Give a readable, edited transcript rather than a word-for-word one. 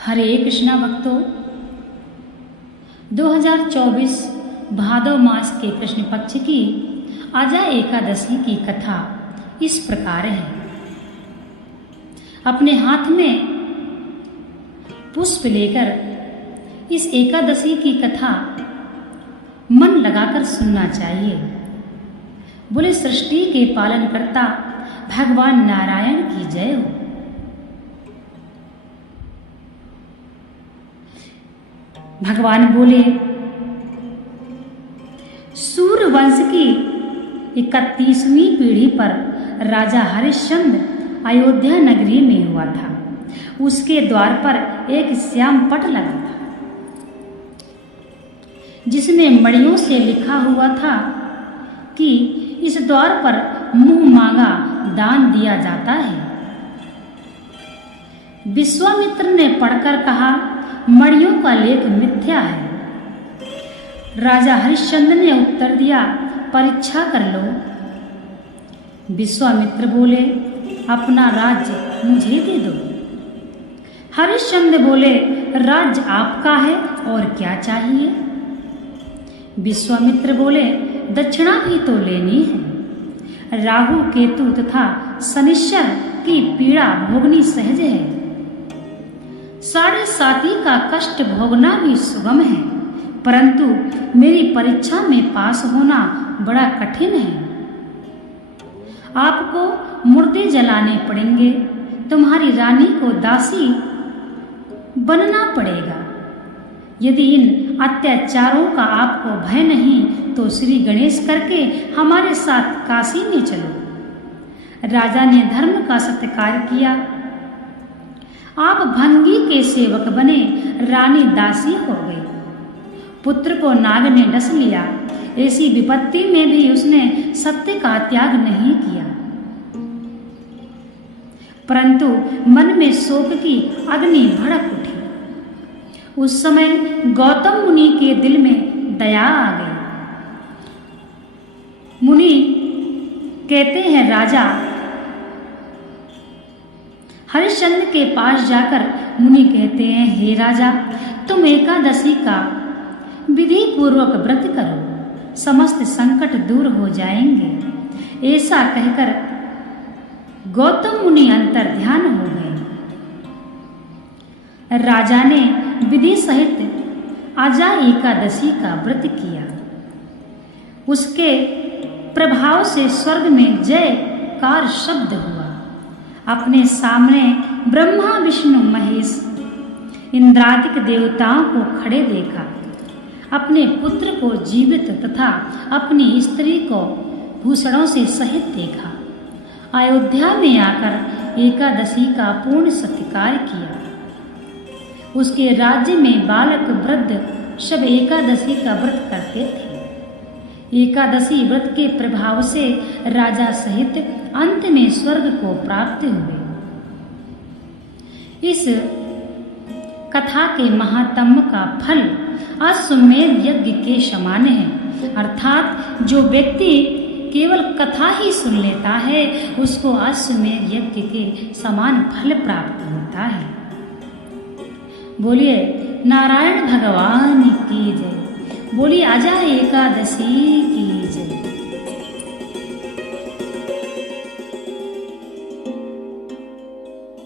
हरे कृष्णा भक्तों, 2024 भादव मास के कृष्ण पक्ष की आजा एकादशी की कथा इस प्रकार है। अपने हाथ में पुष्प लेकर इस एकादशी की कथा मन लगाकर सुनना चाहिए। बोले सृष्टि के पालनकर्ता भगवान नारायण की जय हो। भगवान बोले, सूर्य वंश की 31वीं पीढ़ी पर राजा हरिश्चंद्र अयोध्या नगरी में हुआ था। उसके द्वार पर एक श्याम पट लगा था, जिसमें मणियों से लिखा हुआ था कि इस द्वार पर मुंह मांगा दान दिया जाता है। विश्वामित्र ने पढ़कर कहा, मणियों का लेख मिथ्या है। राजा हरिश्चंद्र ने उत्तर दिया, परीक्षा कर लो। विश्वामित्र बोले, अपना राज्य मुझे दे दो। हरिश्चंद्र बोले, राज्य आपका है और क्या चाहिए। विश्वामित्र बोले, दक्षिणा भी तो लेनी है। राहु केतु तथा शनिश्चर की पीड़ा भोगनी सहज है। 7.5 का कष्ट भोगना भी सुगम है, परंतु मेरी परीक्षा में पास होना बड़ा कठिन है। आपको मुर्दे जलाने पड़ेंगे, तुम्हारी रानी को दासी बनना पड़ेगा। यदि इन अत्याचारों का आपको भय नहीं तो श्री गणेश करके हमारे साथ काशी में चलो। राजा ने धर्म का सत्कार किया। आप भंगी के सेवक बने, रानी दासी हो गई। पुत्र को नाग ने डस लिया। ऐसी विपत्ति में भी उसने सत्य का त्याग नहीं किया, परंतु मन में शोक की अग्नि भड़क उठी। उस समय गौतम मुनि के दिल में दया आ गई। मुनि कहते हैं, राजा हरिश्चंद्र के पास जाकर मुनि कहते हैं, हे राजा, तुम एकादशी का विधि पूर्वक व्रत करो, समस्त संकट दूर हो जाएंगे। ऐसा कहकर गौतम मुनि अंतर ध्यान हो गए। राजा ने विधि सहित आजा एकादशी का व्रत किया। उसके प्रभाव से स्वर्ग में जयकार शब्द हुआ। अपने सामने ब्रह्मा विष्णु महेश इंद्रादिक देवताओं को खड़े देखा। अपने पुत्र को जीवित तथा अपनी स्त्री को भूषणों से सहित देखा। अयोध्या में आकर एकादशी का पूर्ण सत्कार किया। उसके राज्य में बालक वृद्ध सब एकादशी का व्रत करते थे। एकादशी व्रत के प्रभाव से राजा सहित अंत में स्वर्ग को प्राप्त हुए। इस कथा के महात्म्य का फल अश्वमेध यज्ञ के समान है, अर्थात जो व्यक्ति केवल कथा ही सुन लेता है उसको अश्वमेध यज्ञ के समान फल प्राप्त होता है। बोलिए नारायण भगवान की जय। बोलिए आजा एकादशी की